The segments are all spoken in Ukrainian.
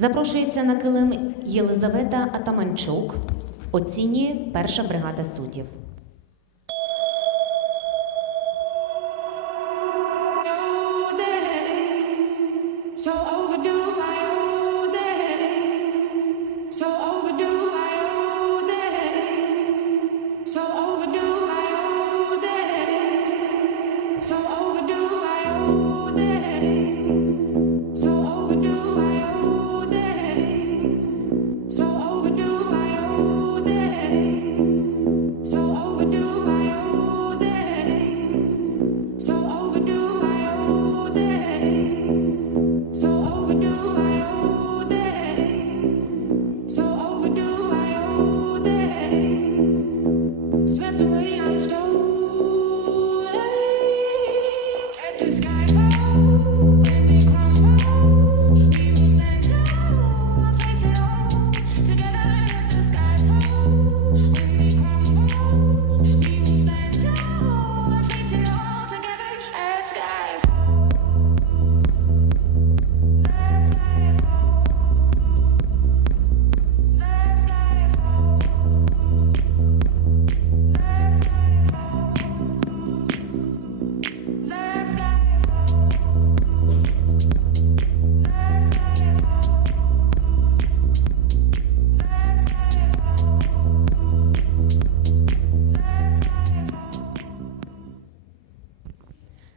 Запрошується на килим Єлизавета Атаманчук. Оцінює перша бригада суддів. So overdue my the way I'm stolen. Can't disguise.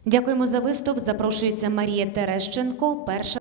Дякуємо за виступ. Запрошується Марія Терещенко, перша.